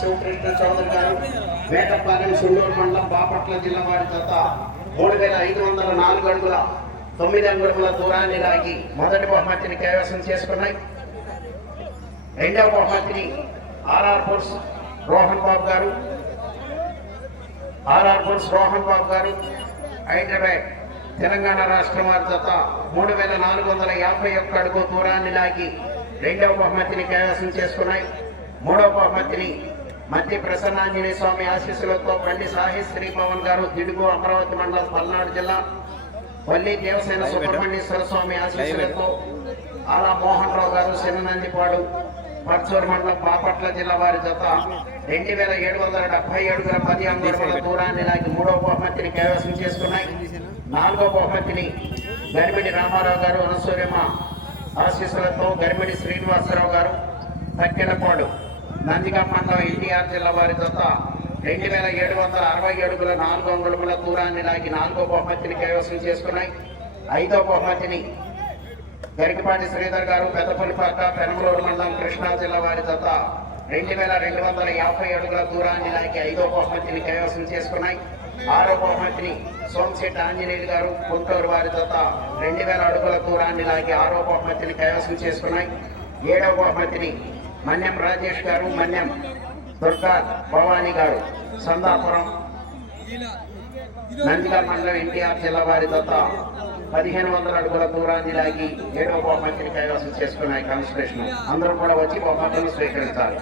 శివకృష్ణ చౌదరి గారు వేటపాలెం సుండూరు మండలం బాపట్ల జిల్లా వారి చేత మూడు వేల ఐదు వందల నాలుగు అడుగుల తొమ్మిది అంగుళముల దూరాన్ని లాగి మొదటి బహుమతిని కైవసం చేసుకున్నాయి. రెండవ బహుమతిని ఆర్ఆర్ ఫోర్స్ రోహన్ బాబు గారు ఆర్ఆర్ ఫోర్స్ రోహన్ బాబు గారు హైదరాబాద్ తెలంగాణ రాష్ట్రం వారి చేత మూడు వేల నాలుగు వందల యాభై ఒక్క అడుగు దూరాన్ని లాగి రెండవ బహుమతిని కైవసం చేసుకున్నాయి. మూడవ బహుమతిని మధ్య ప్రసన్నాంజనేయ స్వామి ఆశీస్సులతో బండి సాహి శ్రీ పవన్ గారు దిడుగు అమరావతి మండలం పల్నాడు జిల్లా వల్లి దేవసేన సుబ్రహ్మణ్యేశ్వర స్వామి ఆశీస్సులతో ఆలా మోహన్ రావు గారు చిన్ననందిపాడు పర్చూరు మండలం బాపట్ల జిల్లా వారి జత రెండు వేల ఏడు వందల డెబ్బై ఏడుగుల పది అంగుళముల దూరాన్ని లాగి మూడవ బహుమతిని కైవసం చేసుకున్నాయి. నాలుగో బహుమతిని గరిమిడి రామారావు గారు అనసూర్యమ్మ ఆశీస్సులతో గరిమిడి శ్రీనివాసరావు గారు తక్కెలపాడు నందిగా మండలం ఎన్టీఆర్ జిల్లా వారి జత రెండు వేల ఏడు వందల అరవై ఏడుగుల నాలుగు అంగుళముల దూరాన్ని లాగి నాలుగో బహుమతిని కైవసం చేసుకున్నాయి. ఐదో బహుమతిని గరికపాటి శ్రీధర్ గారు పెద్దపల్లిపాక పెనమలూరు మండలం కృష్ణా జిల్లా వారి జత రెండు వేల రెండు వందల యాభై అడుగుల దూరాన్ని లాగి ఐదో బహుమతిని కైవసం చేసుకున్నాయి. ఆరో బహుమతిని సోమశెట్టి ఆంజనేయులు గారు గుంటూరు వారి జత రెండు వేల అడుగుల దూరాన్ని లాగి ఆరో బహుమతిని కైవసం చేసుకున్నాయి. ఏడవ బహుమతిని మన్యం రాజేష్ గారు మన్యం దుర్గా భవానీ గారు. సందాపురం నందిగా మండలం ఎన్టీఆర్ జిల్లా వారి దత్త. పదిహేను వందల అడుగుల దూరాన్ని లాగి ఏడవ బహుమతిని కైవసం చేసుకున్నాయి కన్స్ట్రక్షన్ అందరూ కూడా వచ్చి బహుమతిని స్వీకరించాలి.